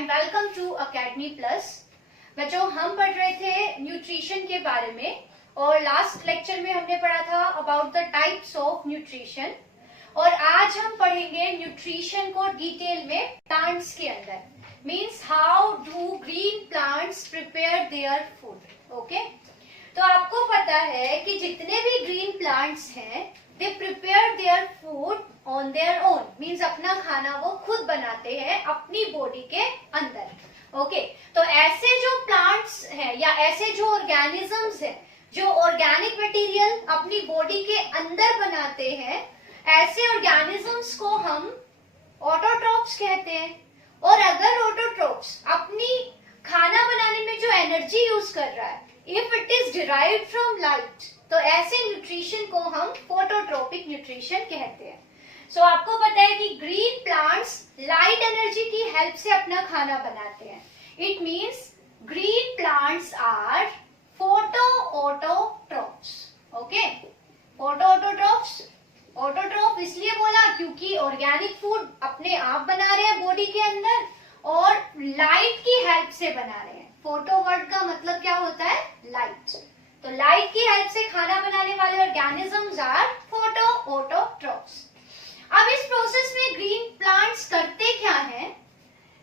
And welcome to academy plus. बच्चों, हम पढ़ रहे थे न्यूट्रिशन के बारे में और लास्ट लेक्चर में हमने पढ़ा था about the types of nutrition और आज हम पढ़ेंगे न्यूट्रिशन को डिटेल में प्लांट्स के अंदर। Means how do green plants prepare their food. Okay, तो आपको पता है कि जितने भी ग्रीन प्लांट्स हैं they prepare their food on their own. Means अपना खाना वो खुद बनाते हैं अपनी बॉडी के अंदर। ओके, तो ऐसे जो प्लांट्स हैं या ऐसे जो ऑर्गेनिजम्स हैं जो ऑर्गेनिक मटेरियल अपनी बॉडी के अंदर बनाते हैं, ऐसे ऑर्गेनिजम्स को हम ऑटोट्रॉप्स कहते हैं। और अगर ऑटोट्रॉप्स अपनी खाना बनाने में जो एनर्जी यूज कर रहा है, if it is derived from light, तो ऐसे न्यूट्रिशन को हम फोटोट्रोपिक न्यूट्रिशन कहते हैं। सो आपको पता है कि ग्रीन प्लांट्स लाइट एनर्जी की हेल्प से अपना खाना बनाते हैं। It means green plants are photoautotrophs. Okay, photoautotrophs, autotroph इसलिए बोला क्योंकि ऑर्गेनिक फूड अपने आप बना रहे हैं बॉडी के अंदर और लाइट की हेल्प से बना रहे हैं। फोटो वर्ड का मतलब क्या होता है? लाइट। तो लाइट की हेल्प से खाना बनाने वाले ऑर्गेनिजम्स आर फोटो ऑटोट्रॉप्स। अब इस प्रोसेस में ग्रीन प्लांट्स करते क्या हैं?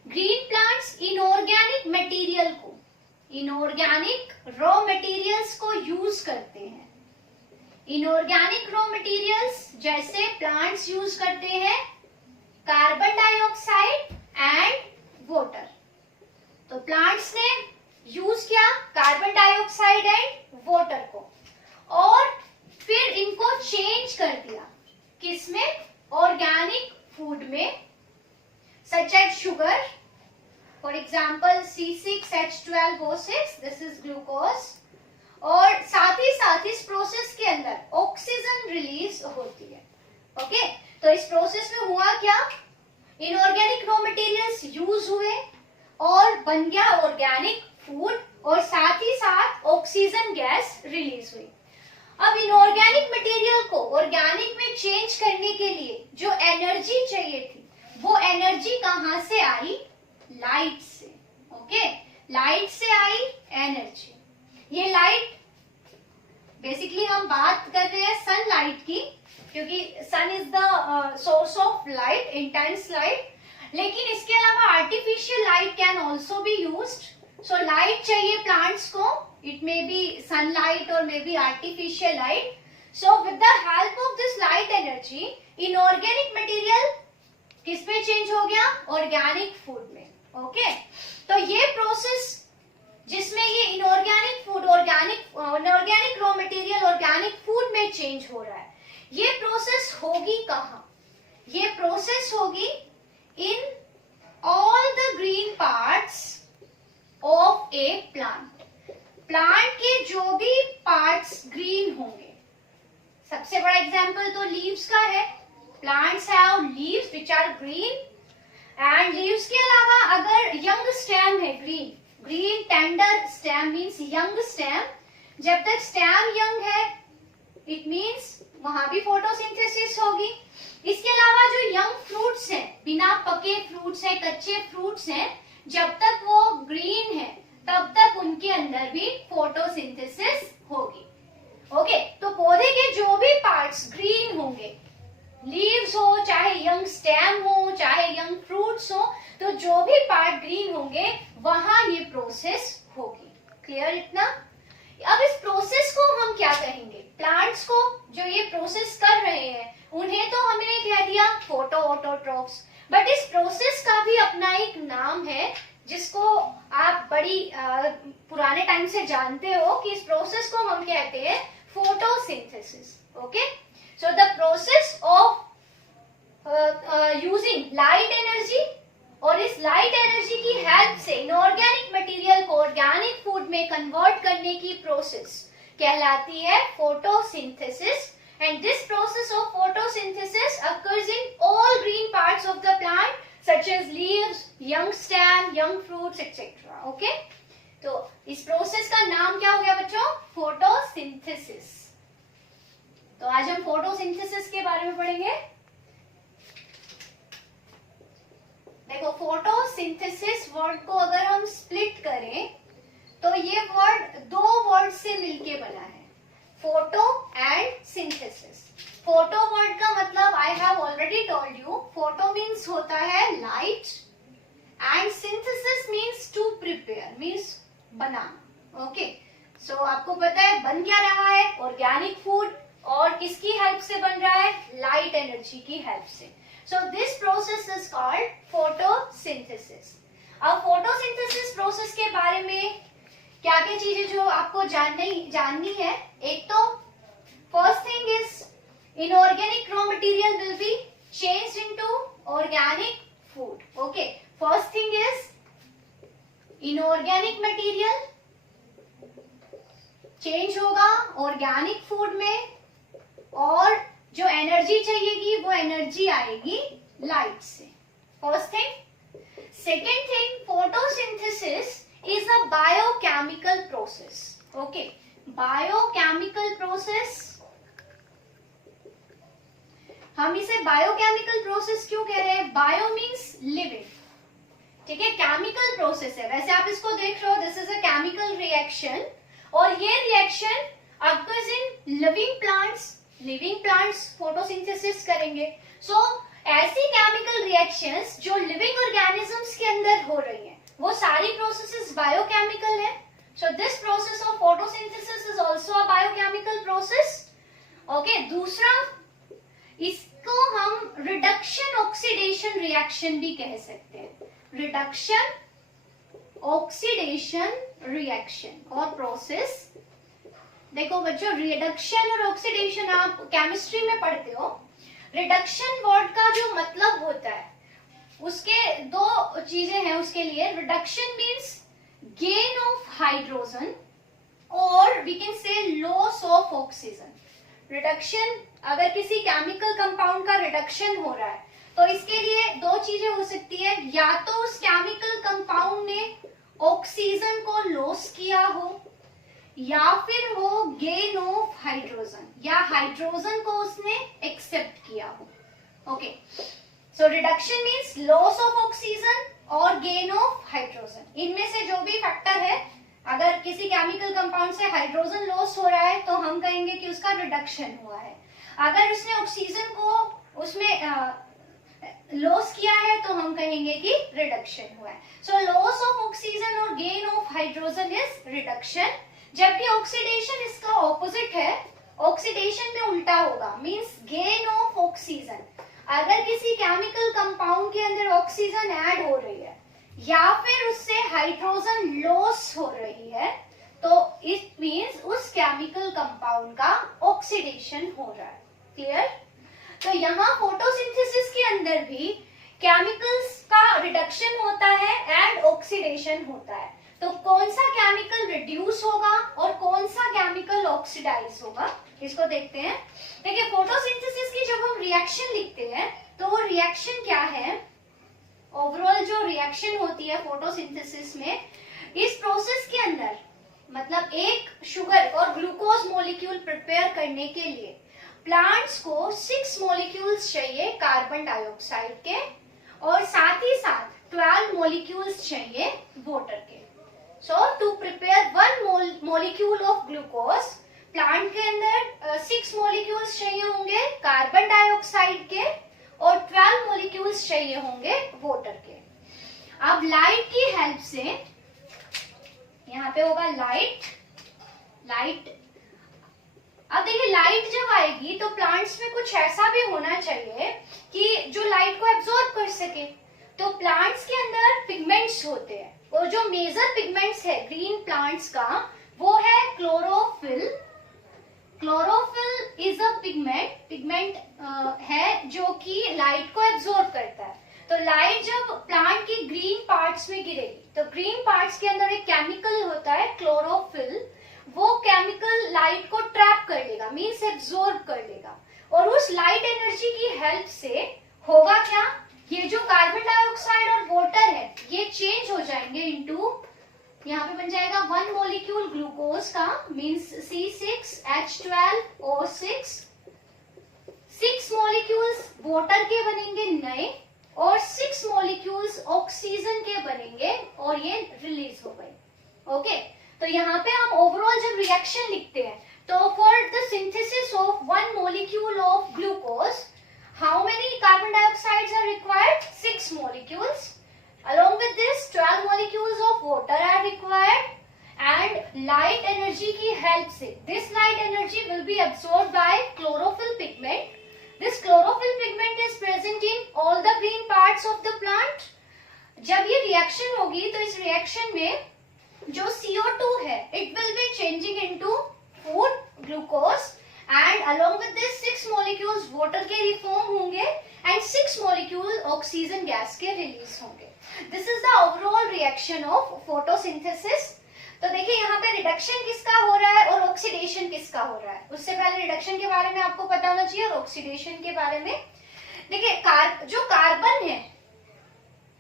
ग्रीन प्लांट्स इनऑर्गेनिक मटेरियल को, इनऑर्गेनिक रॉ मटेरियल्स को यूज करते हैं। इनऑर्गेनिक रॉ मटेरियल्स जैसे प्लांट्स यूज करते हैं कार्बन डाइऑक्साइड एंड वाटर। तो प्लांट्स ने यूज किया कार्बन डाइऑक्साइड एंड वाटर को और फिर इनको चेंज कर दिया किसमें? ऑर्गेनिक फूड में, such as sugar, for example C6H12O6, this is glucose. और साथ ही इस प्रोसेस के अंदर ऑक्सीजन रिलीज होती है। ओके, तो इस प्रोसेस में हुआ क्या? इनऑर्गेनिक रॉ मटेरियल्स यूज हुए और बन गया ऑर्गेनिक फूड और साथ ही साथ ऑक्सीजन गैस रिलीज हुई। अब इनऑर्गेनिक मटेरियल को ऑर्गेनिक में चेंज करने के लिए जो एनर्जी चाहिए थी, वो एनर्जी कहां से आई? लाइट से। ओके, लाइट से आई एनर्जी। ये लाइट बेसिकली हम बात कर रहे हैं सनलाइट की, क्योंकि sun is the source of light, intense light. लेकिन इसके अलावा artificial light can also be used. So light चाहिए प्लांट्स को, इट मे बी सनलाइट और may be artificial light. So with the help of this light energy inorganic material किस में change हो गया? ऑर्गेनिक फूड में। ओके, तो ये प्रोसेस जिसमें ये inorganic food inorganic raw material organic food में चेंज हो रहा है, ये प्रोसेस होगी कहाँ? ये प्रोसेस होगी in all the green parts of A plant. Plant के जो भी पार्ट्स ग्रीन होंगे, सबसे बड़ा एग्जांपल तो लीव्स का है। Plants have leaves which are green and leaves के अलावा अगर यंग स्टेम है, green tender stem means young stem. जब तक स्टेम यंग है इट मीन्स वहां भी फोटोसिंथेसिस होगी। इसके अलावा जो यंग फ्रूट्स हैं, बिना पके फ्रूट्स हैं, कच्चे फ्रूट्स हैं, जब तक वो ग्रीन है तब तक उनके अंदर भी फोटोसिंथेसिस होगी। ओके, तो पौधे के जो भी पार्ट्स ग्रीन होंगे, लीव्स हो, चाहे यंग स्टेम हो, चाहे यंग फ्रूट्स हो, तो जो भी पार्ट ग्रीन होंगे वहां ये प्रोसेस होगी। क्लियर इतना? अब इस प्रोसेस को हम क्या कहेंगे? प्लांट्स को जो ये प्रोसेस कर रहे हैं उन्हें तो हमने कह दिया फोटो ऑटोट्रॉप्स, बट इस प्रोसेस का भी अपना एक नाम है जिसको आप बड़ी पुराने टाइम से जानते हो कि इस प्रोसेस को हम कहते हैं photosynthesis. Okay, so the process of using light energy, और इस लाइट एनर्जी की हेल्प से इनऑर्गेनिक मटेरियल को ऑर्गेनिक फूड में कन्वर्ट करने की प्रोसेस कहलाती है photosynthesis. And this process of photosynthesis occurs in all green parts of the plant such as leaves, young stem, young fruits, etc. Okay? तो इस प्रोसेस का नाम क्या हो गया बच्चों? फोटोसिंथेसिस। तो आज हम फोटोसिंथेसिस के बारे में पढ़ेंगे। देखो, फोटोसिंथेसिस फोटोसिंथेसिस वर्ड को अगर हम स्प्लिट करें तो ये वर्ड दो वर्ड से मिलके बना है, photo and synthesis. Photo word का मतलब I have already told you, photo means होता है light and synthesis means to prepare, means बनाना। ओके, सो आपको पता है बन क्या रहा है, ऑर्गेनिक फूड, और किसकी हेल्प से बन रहा है, लाइट एनर्जी की हेल्प से। So this process is called photosynthesis. अब फोटोसिंथेसिस प्रोसेस के बारे में क्या क्या चीजें जो आपको जाननी है, एक तो first thing is inorganic raw material will be changed into organic food. Okay, first thing is inorganic material change होगा ऑर्गेनिक फूड में, और जो एनर्जी चाहिएगी वो एनर्जी आएगी लाइट से, first thing. Second thing, photosynthesis is a biochemical process. Okay, biochemical process, हम इसे biochemical process क्यों कह रहे हैं, बायो मीन्स लिविंग, ठीक है, केमिकल प्रोसेस है। वैसे आप इसको देख रहे हो, this is a chemical reaction, और ये reaction occurs in living plants photosynthesis करेंगे। सो ऐसी केमिकल रिएक्शंस जो लिविंग ऑर्गेनिजम्स के अंदर हो रही हैं, वो सारी प्रोसेसेस बायोकेमिकल है। So this process of photosynthesis is also a biochemical process. Okay, दूसरा, इसको हम रिडक्शन ऑक्सीडेशन रिएक्शन भी कह सकते हैं, रिडक्शन ऑक्सीडेशन रिएक्शन और प्रोसेस। देखो बच्चों, रिडक्शन और ऑक्सीडेशन आप केमिस्ट्री में पढ़ते हो। रिडक्शन वर्ड का जो मतलब होता है, उसके दो चीजें हैं उसके लिए। Reduction means gain of hydrogen और we can say loss of oxygen. Reduction, अगर किसी केमिकल कंपाउंड का रिडक्शन हो रहा है तो इसके लिए दो चीजें हो सकती है, या तो उस केमिकल कंपाउंड ने ऑक्सीजन को लॉस किया हो, या फिर हो गेन ऑफ हाइड्रोजन, या हाइड्रोजन को उसने एक्सेप्ट किया हो। Okay, so reduction means loss of oxygen और गेन ऑफ हाइड्रोजन। इनमें से जो भी फैक्टर है, अगर किसी केमिकल कंपाउंड से हाइड्रोजन लॉस हो रहा है तो हम कहेंगे कि उसका रिडक्शन हुआ है। अगर उसने ऑक्सीजन को उसमें लॉस किया है तो हम कहेंगे कि रिडक्शन हुआ है। सो लॉस ऑफ ऑक्सीजन और gain of hydrogen is reduction, जबकि ऑक्सीडेशन इसका ऑपोजिट है, ऑक्सीडेशन में उल्टा होगा, मीन्स गेन ऑफ ऑक्सीजन। अगर किसी केमिकल कंपाउंड के अंदर ऑक्सीजन ऐड हो रही है या फिर उससे हाइड्रोजन लॉस हो रही है, तो इट मीन्स उस केमिकल कंपाउंड का ऑक्सीडेशन हो रहा है। क्लियर? तो यहाँ फोटोसिंथेसिस के अंदर भी केमिकल्स का रिडक्शन होता है एंड ऑक्सीडेशन होता है। तो कौन सा केमिकल रिड्यूस होगा और कौन सा केमिकल ऑक्सीडाइज होगा, इसको देखते हैं। देखिए, फोटोसिंथेसिस की जब हम रिएक्शन लिखते हैं तो वो रिएक्शन क्या है, ओवरऑल जो रिएक्शन होती है फोटोसिंथेसिस में, इस प्रोसेस के अंदर मतलब एक शुगर और ग्लूकोज मॉलिक्यूल प्रिपेयर करने के लिए प्लांट्स को 6 मॉलिक्यूल्स चाहिए कार्बन डाइऑक्साइड के, और साथ ही साथ 12 मॉलिक्यूल्स चाहिए वाटर के। So to prepare 1 molecule of glucose, plant के अंदर 6 मॉलिक्यूल्स चाहिए होंगे कार्बन डाइऑक्साइड के, और 12 मॉलिक्यूल्स चाहिए होंगे वाटर के। अब लाइट की हेल्प से, यहाँ पे होगा लाइट। अब देखिए, लाइट जब आएगी तो प्लांट्स में कुछ ऐसा भी होना चाहिए कि जो लाइट को एब्जॉर्ब कर सके। तो प्लांट्स के अंदर पिगमेंट्स होते हैं, और जो मेजर पिगमेंट्स है ग्रीन प्लांट्स का वो है chlorophyll. Chlorophyll is a pigment है जो कि लाइट को एब्जॉर्ब करता है। तो लाइट जब प्लांट की ग्रीन पार्ट्स में गिरेगी तो ग्रीन पार्ट्स के अंदर एक केमिकल होता है क्लोरोफिल, वो केमिकल लाइट को ट्रैप कर लेगा, मीन्स एब्जॉर्ब कर लेगा, और उस लाइट एनर्जी की हेल्प से होगा क्या, ये जो कार्बन डाइऑक्साइड और वाटर है ये चेंज हो जाएंगे इनटू, यहाँ पे बन जाएगा 1 मॉलिक्यूल ग्लूकोज का, मीन्स C6H12O6, 6 मॉलिक्यूल्स वाटर के बनेंगे नए, और 6 मॉलिक्यूल्स ऑक्सीजन के बनेंगे और ये रिलीज हो गए। ओके, तो यहाँ पे हम ओवरऑल जब रिएक्शन लिखते हैं तो for the synthesis of 1 molecule of glucose how many carbon dioxides are required? 6 molecules. Along with this 12 molecules of water are required and light energy की help से this light energy will be absorbed by chlorophyll pigment. This chlorophyll pigment is present in all the green parts of the plant. जब ये reaction होगी तो इस reaction में जो CO2 है it will be changing into food glucose and along with this 6 molecules water के reform होंगे and 6 molecule oxygen gas के release होंगे. This is the overall reaction of photosynthesis. तो देखिए यहाँ पे रिडक्शन किसका हो रहा है और ऑक्सीडेशन किसका हो रहा है. उससे पहले रिडक्शन के बारे में आपको पता होना चाहिए और ऑक्सीडेशन के बारे में. देखिए जो कार्बन है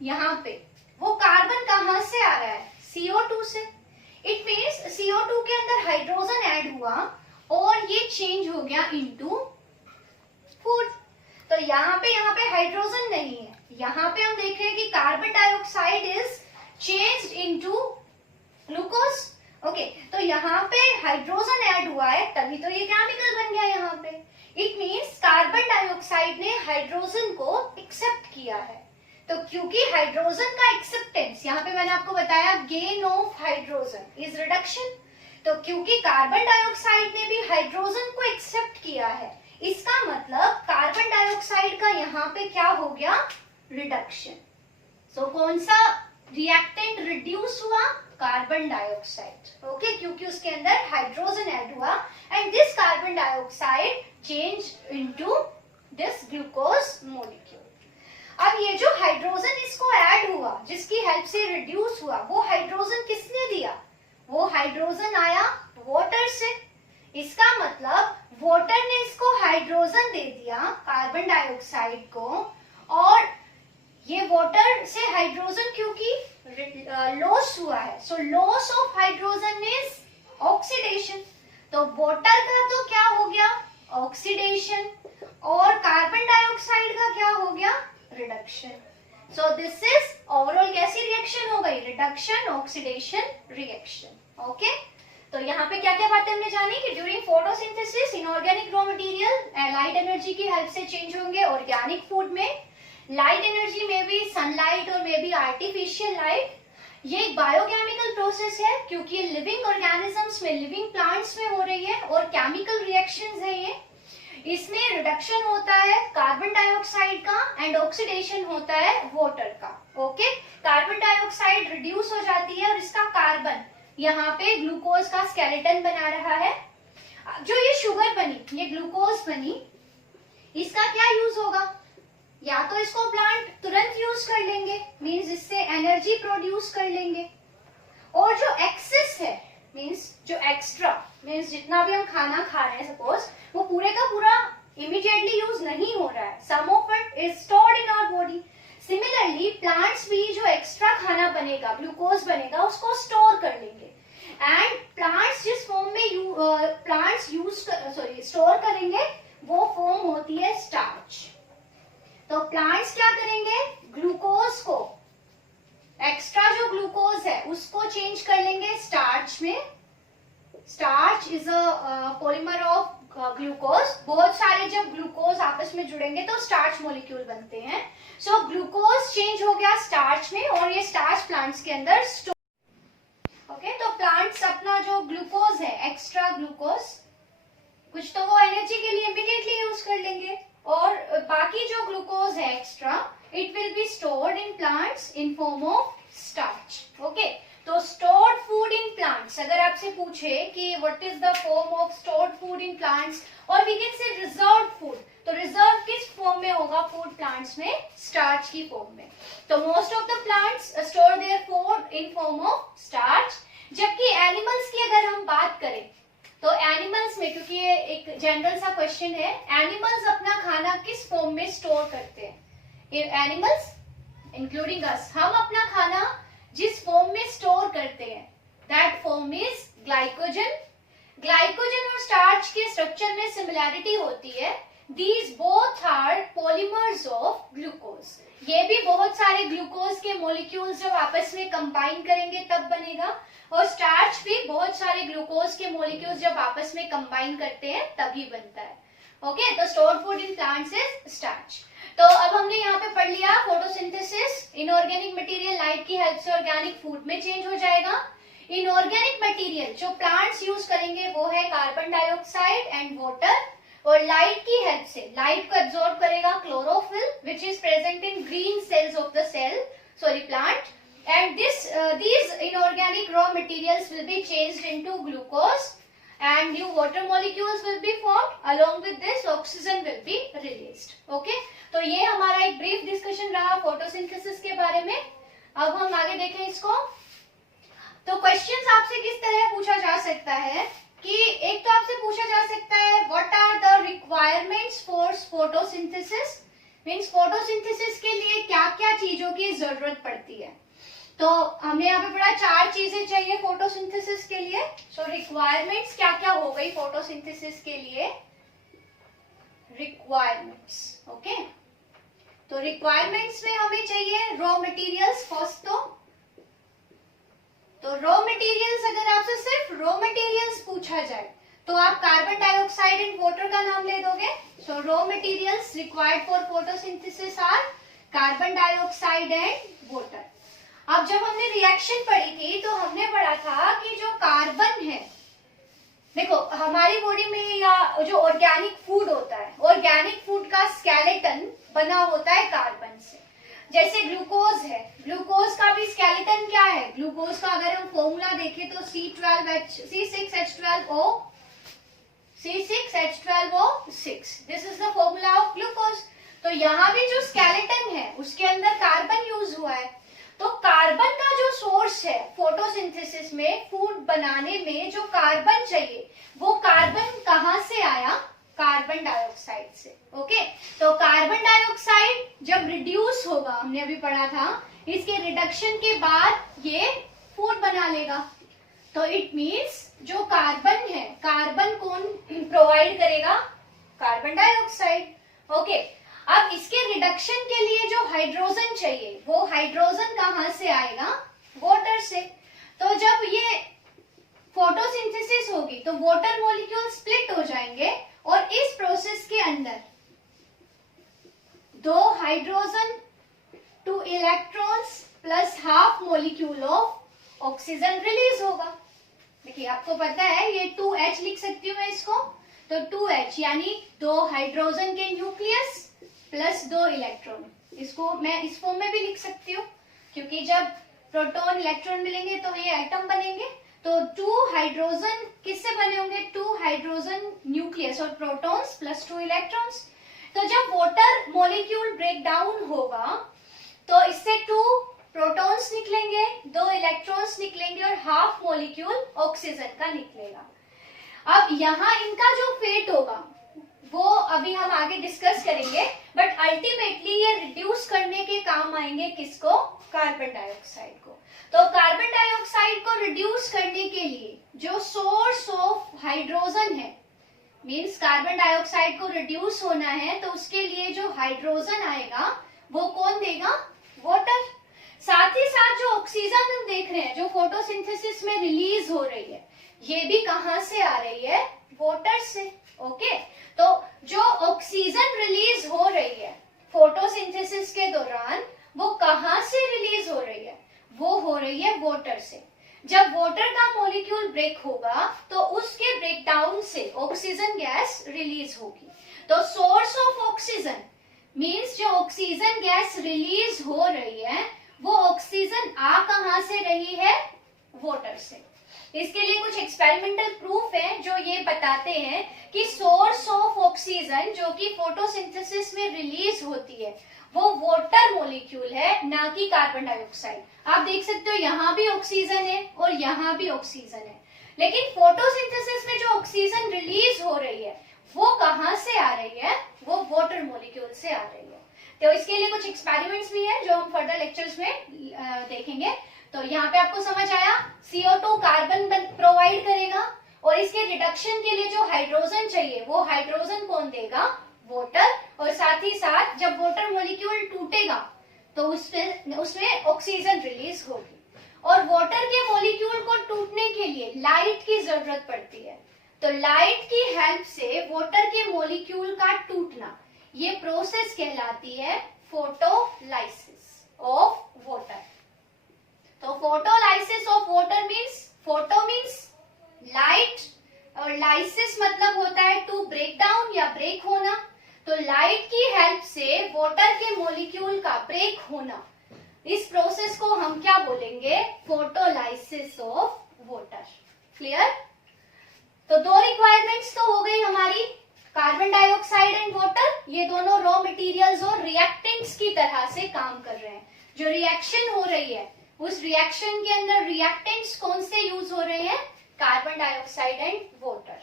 यहाँ पे वो कार्बन कहाँ से आ रहा है? CO2 से. इट मीन्स CO2 के अंदर हाइड्रोजन ऐड हुआ और ये चेंज हो गया इनटू फूड. तो यहाँ पे हाइड्रोजन नहीं है. यहाँ पे हम देख रहे हैं कि carbon dioxide is changed into glucose. Okay, तो यहाँ पे हाइड्रोजन ऐड हुआ है तभी तो ये केमिकल बन गया यहाँ पे. इट मीन्स कार्बन डाइऑक्साइड ने हाइड्रोजन को एक्सेप्ट किया है. तो क्योंकि हाइड्रोजन का एक्सेप्टेंस यहाँ पे मैंने आपको बताया gain of hydrogen is reduction. तो क्योंकि कार्बन डाइऑक्साइड ने भी हाइड्रोजन को एक्सेप्ट किया है इसका मतलब कार्बन डाइऑक्साइड का यहाँ पे क्या हो गया? रिडक्शन. सो कौन सा रिएक्टेंट रिड्यूस हुआ? Carbon dioxide. ओके, क्योंकि उसके अंदर हाइड्रोजन ऐड हुआ and this carbon dioxide change into this glucose molecule. अब ये जो हाइड्रोजन इसको ऐड हुआ जिसकी हेल्प से रिड्यूस हुआ वो हाइड्रोजन किसने दिया? वो हाइड्रोजन आया वाटर से. इसका मतलब वाटर ने इसको हाइड्रोजन दे दिया कार्बन डाइऑक्साइड को और ये वाटर से हाइड्रोजन क्योंकि लॉस हुआ है so loss of hydrogen is oxidation. तो वाटर का तो क्या हो गया? ऑक्सीडेशन. और कार्बन डाइऑक्साइड का क्या हो गया? Reduction. So this is overall कैसी रिएक्शन हो गई? Reduction oxidation reaction. ओके, तो यहाँ पे क्या क्या बातें हमने जानी कि during photosynthesis inorganic raw material light energy की हेल्प से चेंज होंगे ऑर्गेनिक फूड में. लाइट एनर्जी में भी सनलाइट और में भी आर्टिफिशियल लाइट. ये एक बायोकेमिकल प्रोसेस है क्योंकि ये लिविंग ऑर्गेनिजम्स में लिविंग प्लांट्स में हो रही है और केमिकल रिएक्शंस है ये. इसमें रिडक्शन होता है कार्बन डाइऑक्साइड का एंड ऑक्सीडेशन होता है वाटर का. ओके, कार्बन डाइऑक्साइड रिड्यूस हो जाती है और इसका कार्बन यहाँ पे ग्लूकोज का स्केलेटन बना रहा है. जो ये शुगर बनी, ये ग्लूकोज बनी, इसका क्या यूज होगा? या तो इसको प्लांट तुरंत यूज कर लेंगे मींस इससे एनर्जी प्रोड्यूस कर लेंगे और जो एक्सेस है मींस जो एक्स्ट्रा मींस जितना भी हम खाना खा रहे हैं सपोज वो पूरे का पूरा इमीडिएटली यूज नहीं हो रहा है. Some of it is stored in our body. Similarly plants भी जो एक्स्ट्रा खाना बनेगा ग्लूकोज बनेगा उसको स्टोर कर लेंगे एंड प्लांट्स जिस फॉर्म में प्लांट्स स्टोर करेंगे वो फॉर्म होती है स्टार्च. तो प्लांट्स क्या करेंगे? ग्लूकोज को एक्स्ट्रा जो ग्लूकोज है उसको चेंज कर लेंगे स्टार्च में. Starch is a polymer of glucose. बहुत सारे जब ग्लूकोज आपस में जुड़ेंगे तो स्टार्च मॉलिक्यूल बनते हैं. सो ग्लूकोज चेंज हो गया स्टार्च में और ये स्टार्च प्लांट्स के अंदर स्टोर. ओके, तो प्लांट्स अपना जो ग्लूकोज है एक्स्ट्रा ग्लूकोज कुछ तो वो एनर्जी के लिए इमीडिएटली यूज कर लेंगे और बाकी जो ग्लूकोज है extra it will be stored in plants in form of starch. Okay, तो स्टोर्ड फूड इन प्लांट्स अगर आपसे पूछे कि what is the form of stored food in plants और we can say reserved food, तो reserve किस फॉर्म में होगा फूड प्लांट्स में? स्टार्च की फॉर्म में. तो most of the plants store their food in form of starch. जबकि एनिमल्स की अगर हम बात करें तो एनिमल्स में, क्योंकि ये एक जनरल सा क्वेश्चन है, एनिमल्स अपना खाना किस फॉर्म में स्टोर करते हैं? एनिमल्स इंक्लूडिंग अस, हम अपना खाना जिस फॉर्म में स्टोर करते हैं that form is glycogen. Glycogen और स्टार्च के स्ट्रक्चर में सिमिलैरिटी होती है these both are polymers of glucose. ये भी बहुत सारे ग्लूकोज के मॉलिक्यूल्स जब आपस में कंबाइन करेंगे तब बनेगा, और स्टार्च भी बहुत सारे ग्लूकोज के मॉलिक्यूल्स जब आपस में कंबाइन करते हैं तभी बनता है। ओके, तो stored food in plants is starch. तो अब हमने यहाँ पे पढ़ लिया फोटोसिंथेसिस, इनऑर्गेनिक मटेरियल लाइट की हेल्प से ऑर्गेनिक फूड में चेंज हो जाएगा। इनऑर्गेनिक मटेरियल जो प्लांट्स यूज करेंगे वो है कार्बन डाइऑक्साइड एंड वाटर, और लाइट की हेल्प से लाइट को एब्जॉर्ब करेगा chlorophyll which is present in green cells of the plant, and these inorganic raw materials will be changed into glucose and new water molecules will be formed. Along with this oxygen will be released. Okay, तो ये हमारा एक brief discussion रहा photosynthesis के बारे में। अब हम आगे देखें इसको। तो क्वेश्चंस आपसे किस तरह पूछा जा सकता है कि एक तो आपसे पूछा जा सकता है what are the requirements for photosynthesis, means photosynthesis के लिए क्या क्या चीजों की जरूरत पड़ती है। तो हमने यहाँ पे पढ़ा 4 चीजें चाहिए फोटोसिंथेसिस के लिए। सो रिक्वायरमेंट्स क्या क्या हो गई फोटोसिंथेसिस के लिए, रिक्वायरमेंट्स। ओके, तो रिक्वायरमेंट्स में हमें चाहिए रॉ मटेरियल्स फर्स्ट। तो रॉ मटेरियल्स, अगर आपसे सिर्फ रॉ मटेरियल्स पूछा जाए तो आप कार्बन डाइऑक्साइड एंड वाटर का नाम ले दोगे। So raw materials required for photosynthesis are carbon dioxide and water. अब जब हमने रिएक्शन पढ़ी थी तो हमने पढ़ा था कि जो कार्बन है, देखो हमारी बॉडी में या जो ऑर्गेनिक फूड होता है, ऑर्गेनिक फूड का स्केलेटन बना होता है कार्बन से। जैसे ग्लूकोज है, ग्लूकोज का भी स्केलेटन क्या है, ग्लूकोज का अगर हम फॉर्मूला देखें तो C6H12O6, this is the formula of glucose. तो यहाँ भी जो स्केलेटन है उसके अंदर कार्बन यूज हुआ है। तो कार्बन का जो सोर्स है फोटोसिंथेसिस में, फूड बनाने में जो कार्बन चाहिए, वो कार्बन कहाँ से आया, कार्बन डाइऑक्साइड से। ओके, तो कार्बन डाइऑक्साइड जब रिड्यूस होगा, हमने अभी पढ़ा था, इसके रिडक्शन के बाद ये फूड बना लेगा। तो इट मीन्स जो कार्बन है, कार्बन कौन प्रोवाइड करेगा, कार्बन डाइऑक्साइड। ओके, अब इसके रिडक्शन के लिए जो हाइड्रोजन चाहिए, वो हाइड्रोजन कहाँ से आएगा, वाटर से। तो जब ये फोटोसिंथेसिस होगी तो वाटर मॉलिक्यूल स्प्लिट हो जाएंगे और इस प्रोसेस के अंदर 2 hydrogen 2 electrons plus half molecule of oxygen release होगा। देखिए आपको पता है ये 2H लिख सकती हूँ मैं इसको, तो 2H यानी 2 हाइड्रोजन के न्यूक्लियस प्लस 2 इलेक्ट्रॉन। इसको मैं इस फॉर्म में भी लिख सकती हूँ क्योंकि जब प्रोटॉन इलेक्ट्रॉन मिलेंगे तो ये एटम बनेंगे। तो 2 हाइड्रोजन किससे बने होंगे, 2 हाइड्रोजन न्यूक्लियस और प्रोटॉन्स प्लस 2 इलेक्ट्रॉन्स। तो जब वाटर मॉलिक्यूल ब्रेक डाउन होगा तो इससे 2 प्रोटॉन्स निकलेंगे, 2 इलेक्ट्रॉन्स निकलेंगे और हाफ मॉलिक्यूल ऑक्सीजन का निकलेगा। अब यहाँ इनका जो फेट होगा वो अभी हम आगे डिस्कस करेंगे, बट अल्टीमेटली ये रिड्यूस करने के काम आएंगे किसको, कार्बन डाइऑक्साइड को। तो कार्बन डाइऑक्साइड को रिड्यूस करने के लिए जो सोर्स ऑफ हाइड्रोजन है, मींस कार्बन डाइऑक्साइड को रिड्यूस होना है तो उसके लिए जो हाइड्रोजन आएगा वो कौन देगा, वाटर। साथ ही साथ जो ऑक्सीजन हम देख रहे हैं जो फोटोसिंथेसिस में रिलीज हो रही है, ये भी कहां से आ रही है, वाटर से। ओके, तो जो ऑक्सीजन रिलीज हो रही है फोटोसिंथेसिस के दौरान वो कहां से रिलीज हो रही है, वो हो रही है वाटर से। जब वाटर का मॉलिक्यूल ब्रेक होगा तो उसके ब्रेकडाउन से ऑक्सीजन गैस रिलीज होगी। तो सोर्स ऑफ ऑक्सीजन मींस जो ऑक्सीजन गैस रिलीज हो रही है वो ऑक्सीजन आ कहां से रही है, वाटर से। इसके लिए कुछ एक्सपेरिमेंटल प्रूफ है जो ये बताते हैं कि सोर्स ऑफ ऑक्सीजन जो कि फोटोसिंथेसिस में रिलीज होती है वो वाटर मॉलिक्यूल है, ना कि कार्बन डाइऑक्साइड। आप देख सकते हो यहाँ भी ऑक्सीजन है और यहाँ भी ऑक्सीजन है, लेकिन फोटोसिंथेसिस में जो ऑक्सीजन रिलीज हो रही है वो कहाँ से आ रही है, वो वाटर मॉलिक्यूल से आ रही है। तो इसके लिए कुछ एक्सपेरिमेंट्स भी है जो हम फर्दर लेक्चर्स में देखेंगे। तो यहाँ पे आपको समझ आया, CO2 कार्बन प्रोवाइड करेगा और इसके रिडक्शन के लिए जो हाइड्रोजन चाहिए वो हाइड्रोजन कौन देगा, वाटर, और साथ ही साथ जब वाटर मॉलिक्यूल टूटेगा तो उसमें ऑक्सीजन रिलीज होगी। और वाटर के मॉलिक्यूल को टूटने के लिए लाइट की जरूरत पड़ती है, तो लाइट की हेल्प से वाटर के मॉलिक्यूल का टूटना, ये प्रोसेस कहलाती है फोटोलाइसिस ऑफ वाटर। तो photolysis of water means, photo means light और लाइसिस मतलब होता है टू ब्रेक डाउन या ब्रेक होना। तो लाइट की हेल्प से वाटर के मॉलिक्यूल का ब्रेक होना, इस प्रोसेस को हम क्या बोलेंगे? Photolysis of water. क्लियर? तो दो रिक्वायरमेंट्स तो हो गई हमारी, कार्बन डाइऑक्साइड एंड वाटर, ये दोनों रॉ मटेरियल्स और रिएक्टेंट्स की तरह से काम कर रहे हैं। जो रिएक्शन हो रही है उस रिएक्शन के अंदर रिएक्टेंट्स कौन से यूज हो रहे हैं? Carbon dioxide and water.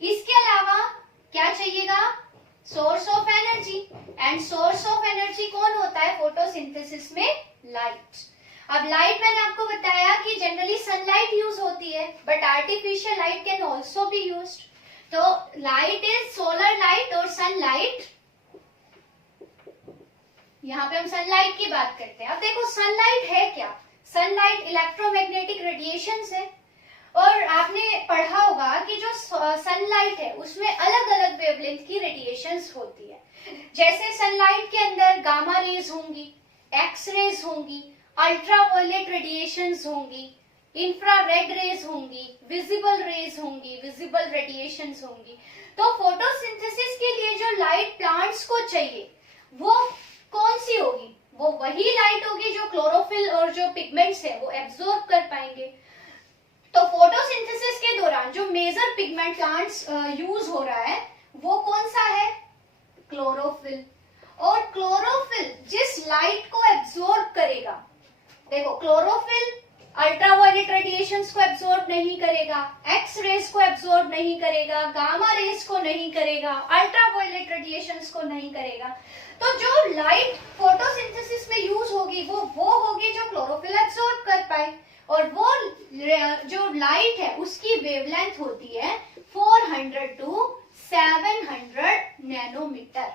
इसके अलावा क्या चाहिएगा? Source of energy, and source of energy कौन होता है फोटोसिंथेसिस में? लाइट। अब लाइट मैंने आपको बताया कि जनरली सनलाइट यूज होती है, but artificial light can also be used. तो लाइट इज सोलर लाइट और सनलाइट। यहाँ पे हम सनलाइट की बात करते हैं। अब देखो सनलाइट है क्या? सनलाइट इलेक्ट्रोमैग्नेटिक रेडिएशंस है, और आपने पढ़ा होगा कि जो सनलाइट है उसमें अलग अलग वेवलेंथ की रेडिएशंस होती है। जैसे सनलाइट के अंदर गामा रेज होंगी, एक्स रेज होंगी, अल्ट्रावायलेट रेडिएशंस होंगी, इंफ्रारेड रेज होंगी, विजिबल रेज होंगी, विजिबल रेडिएशंस होंगी। तो फोटोसिंथेसिस के लिए जो लाइट प्लांट्स को चाहिए वो कौन सी होगी? वो वही लाइट होगी जो क्लोरोफिल और जो पिगमेंट्स है वो एब्जॉर्ब कर पाएंगे। तो फोटोसिंथेसिस के दौरान जो मेजर पिगमेंट प्लांट्स यूज हो रहा है वो कौन सा है? क्लोरोफिल। और क्लोरोफिल जिस लाइट को एब्जॉर्ब करेगा, देखो क्लोरोफिल अल्ट्रावायलेट रेडिएशंस को एब्जॉर्ब नहीं करेगा, एक्स रेज को एब्जॉर्ब नहीं करेगा, गामा रेज को नहीं करेगा, अल्ट्रावायलेट रेडिएशंस को नहीं करेगा। तो जो लाइट फोटोसिंथेसिस में यूज होगी वो होगी जो क्लोरोफिल एब्जॉर्ब कर पाए, और वो जो लाइट है उसकी वेवलेंथ होती है 400 टू 700 नैनोमीटर।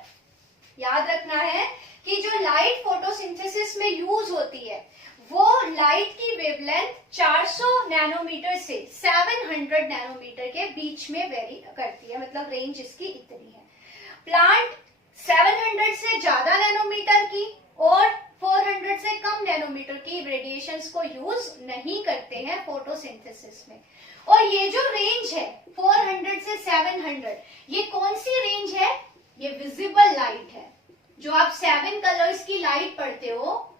याद रखना है कि जो लाइट फोटोसिंथेसिस में यूज होती है वो लाइट की वेवलेंथ 400 नैनोमीटर से 700 नैनोमीटर के बीच में वेरी करती है, मतलब रेंज इसकी इतनी है। प्लांट 700 से ज्यादा नैनोमीटर की और 400 से कम नैनोमीटर की रेडिएशंस को यूज नहीं करते हैं फोटोसिंथेसिस में। और ये जो रेंज है 400 से 700, ये कौन सी रेंज है? ये विजिबल लाइट है। जो आप 7 कलर्स की लाइट पढ़ते हो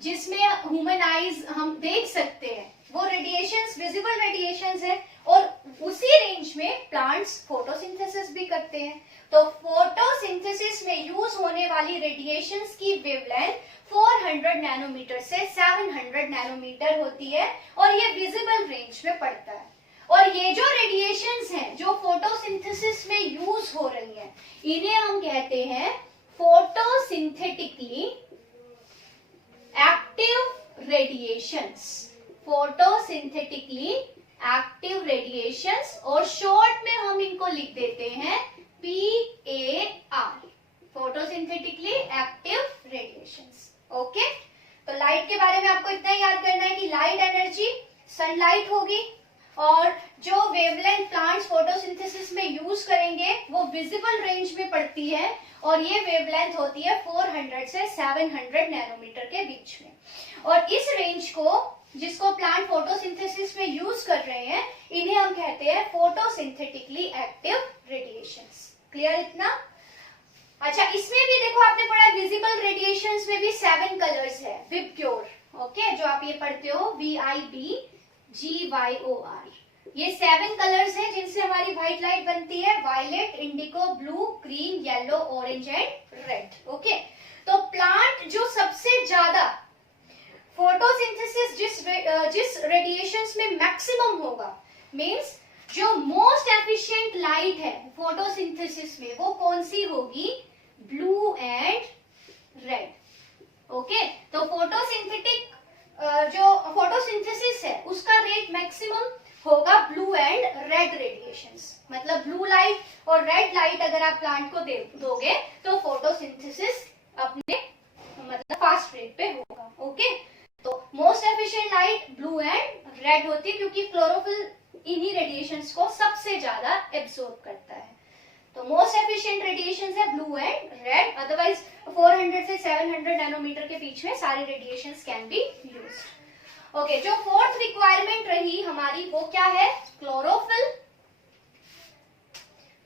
जिसमें ह्यूमन आईज हम देख सकते हैं, वो रेडिएशंस विजिबल रेडिएशंस है, और उसी रेंज में प्लांट्स फोटोसिंथेसिस भी करते हैं। तो फोटोसिंथेसिस में यूज होने वाली रेडिएशंस की वेवलेंथ 400 नैनोमीटर से 700 नैनोमीटर होती है, और ये विजिबल रेंज में पड़ता है। और ये जो रेडिएशंस हैं जो फोटोसिंथेसिस में यूज हो रही हैं, इन्हें हम कहते हैं photosynthetically active radiations. Photosynthetically active radiations, और शॉर्ट में हम इनको लिख देते हैं PAR, photosynthetically active radiations. Okay, तो लाइट के बारे में आपको इतना ही याद करना है कि लाइट एनर्जी सनलाइट होगी, और जो वेवलेंथ प्लांट्स फोटोसिंथेसिस में यूज करेंगे वो विजिबल रेंज में पड़ती है, और ये वेवलेंथ होती है 400 से 700 नैनोमीटर के बीच में। और इस रेंज को जिसको प्लांट फोटोसिंथेसिस में यूज कर रहे हैं, इन्हें हम कहते हैं फोटोसिंथेटिकली एक्टिव रेडिएशंस। क्लियर इतना? अच्छा, इसमें भी देखो आपने पढ़ा विजिबल रेडिएशंस में भी 7 कलर्स है, विबग्योर। ओके, जो आप ये पढ़ते हो VIBGYOR, ये 7 कलर्स हैं जिनसे हमारी व्हाइट लाइट बनती है, violet, indigo, blue, green, yellow, orange and red. Okay, तो प्लांट जो सबसे ज्यादा फोटोसिंथेसिस जिस रेडिएशंस में मैक्सिमम होगा, मींस जो मोस्ट एफिशिएंट लाइट है फोटोसिंथेसिस में, वो कौन सी होगी? Blue and red. ओके, तो फोटोसिंथेटिक जो फोटोसिंथेसिस है उसका रेट मैक्सिमम होगा ब्लू एंड रेड रेडिएशंस। मतलब ब्लू लाइट और रेड लाइट अगर आप प्लांट को दोगे तो फोटोसिंथेसिस अपने मतलब फास्ट रेट पे होगा। ओके, तो most efficient light blue and red होती है क्योंकि क्लोरोफिल इन्हीं रेडिएशंस को सबसे ज्यादा एब्सॉर्ब करता है। तो मोस्ट एफिशिएंट रेडिएशंस है ब्लू एंड रेड, अदरवाइज 400 से 700 नैनोमीटर के बीच में सारी radiations can be used. Okay, जो फोर्थ रिक्वायरमेंट रही हमारी वो क्या है? क्लोरोफिल।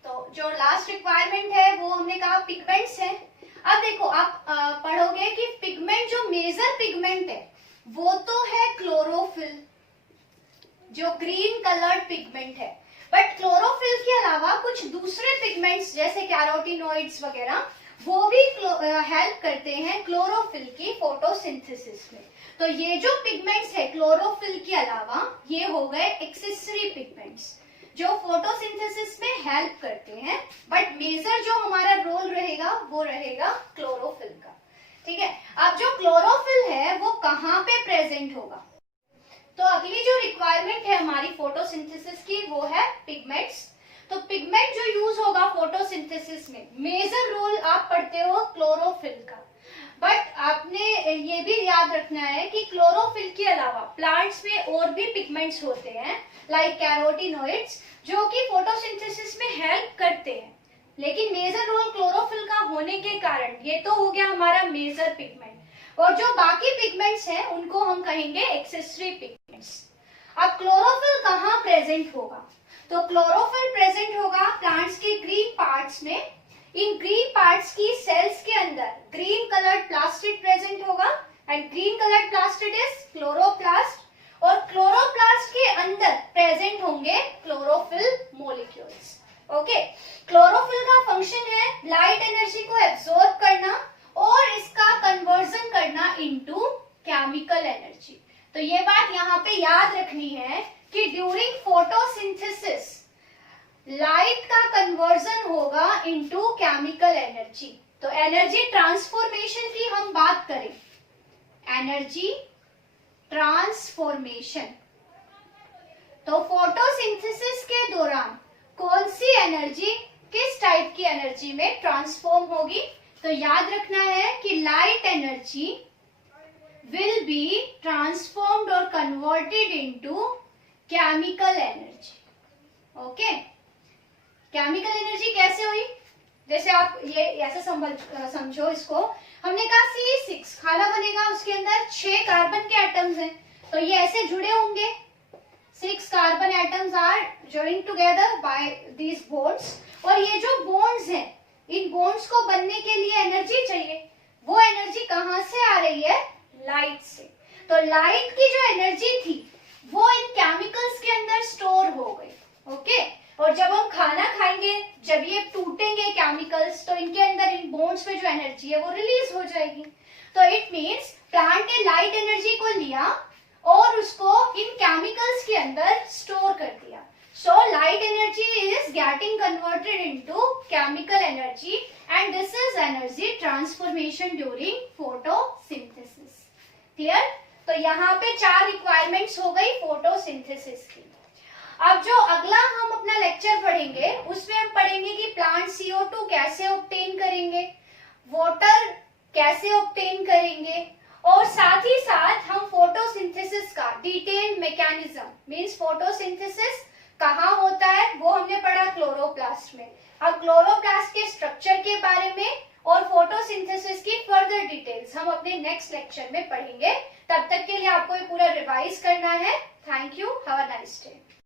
तो जो लास्ट रिक्वायरमेंट है वो हमने कहा पिगमेंट्स है। अब देखो आप पढ़ोगे कि पिगमेंट जो मेजर पिगमेंट है वो तो है क्लोरोफिल, जो ग्रीन कलर्ड पिगमेंट है, बट क्लोरोफिल के अलावा कुछ दूसरे पिगमेंट्स जैसे कैरोटीनॉइड्स वगैरह वो भी हेल्प करते हैं क्लोरोफिल की फोटोसिंथेसिस में। तो ये जो पिगमेंट्स है क्लोरोफिल के अलावा ये हो गए एक्सेसरी पिगमेंट्स जो फोटोसिंथेसिस में हेल्प करते हैं, बट मेजर जो हमारा रोल रहेगा वो रहेगा क्लोरोफिल का। ठीक है, अब जो क्लोरोफिल है वो कहाँ पे प्रेजेंट होगा? तो अगली जो रिक्वायरमेंट है हमारी फोटोसिंथेसिस की वो है पिगमेंट्स। तो पिगमेंट जो यूज होगा फोटोसिंथेसिस में, मेजर रोल आप पढ़ते हो क्लोरोफिल का, बट आपने ये भी याद रखना है कि क्लोरोफिल के अलावा प्लांट्स में और भी पिगमेंट्स होते हैं लाइक कैरोटीनॉइड्स जो कि फोटोसिंथेसिस में हेल्प करते हैं, लेकिन मेजर रोल क्लोरोफिल का होने के कारण ये तो हो गया हमारा मेजर पिगमेंट, और जो बाकी पिगमेंट्स हैं उनको हम कहेंगे एक्सेसरी पिगमेंट्स। अब क्लोरोफिल कहाँ प्रेजेंट होगा? तो क्लोरोफिल प्रेजेंट होगा प्लांट्स के ग्रीन पार्ट्स में। इन ग्रीन पार्ट्स की सेल्स के अंदर ग्रीन कलर्ड प्लास्टिड प्रेजेंट होगा, and green coloured plastid is chloroplast, और क्लोरोप्लास्ट के अंदर प्रेजेंट होंगे क्लोरोफिल मॉलिक्यूल्स। ओके, क्लोरोफिल का फंक्शन है लाइट एनर्जी को एब्सॉर्ब करना और इसका कन्वर्जन करना इनटू केमिकल एनर्जी। तो ये बात यहाँ पे याद रखनी है कि ड्यूरिंग फोटोसिंथेसिस लाइट का कन्वर्जन होगा इनटू केमिकल एनर्जी। तो एनर्जी ट्रांसफॉर्मेशन की हम बात करें, एनर्जी ट्रांसफॉर्मेशन, तो फोटोसिंथेसिस के दौरान कौन सी एनर्जी किस टाइप की एनर्जी में ट्रांसफॉर्म होगी? तो याद रखना है कि light energy will be transformed और converted into chemical energy. Okay, chemical energy कैसे हुई? जैसे आप ये ऐसे समझो इसको, हमने कहा C6 खाना बनेगा, उसके अंदर 6 कार्बन के एटम्स हैं, तो ये ऐसे जुड़े होंगे, 6 carbon atoms are joined together by these bonds, और ये जो बॉन्ड्स हैं इन बॉन्ड्स को बनने के लिए एनर्जी चाहिए। वो एनर्जी कहाँ से आ रही है? लाइट से। तो लाइट की जो एनर्जी थी वो इन केमिकल्स के अंदर स्टोर हो गई। ओके, और जब हम खाना खाएंगे, जब ये टूटेंगे केमिकल्स, तो इनके अंदर इन बॉन्ड्स में जो एनर्जी है वो रिलीज हो जाएगी। तो इट मीन्स प्लांट ने लाइट एनर्जी को लिया और उसको इन केमिकल्स के अंदर स्टोर कर दिया। So light energy is getting converted into chemical energy, and this is energy transformation during photosynthesis. Clear? तो यहाँ पे 4 रिक्वायरमेंट्स हो गई फोटोसिंथेसिस की। अब जो अगला हम अपना लेक्चर पढ़ेंगे उसमें हम पढ़ेंगे कि प्लांट CO2 कैसे ऑब्टेन करेंगे, वाटर कैसे ऑब्टेन करेंगे, और साथ ही साथ हम फोटोसिंथेसिस का डिटेल मैकेनिज्म मींस फोटोसिंथेसिस कहाँ होता है वो हमने पढ़ा क्लोरोप्लास्ट में। अब क्लोरोप्लास्ट के स्ट्रक्चर के बारे में और फोटोसिंथेसिस की फर्दर डिटेल्स हम अपने नेक्स्ट लेक्चर में पढ़ेंगे। तब तक के लिए आपको ये पूरा रिवाइज करना है। Thank you, have a nice day.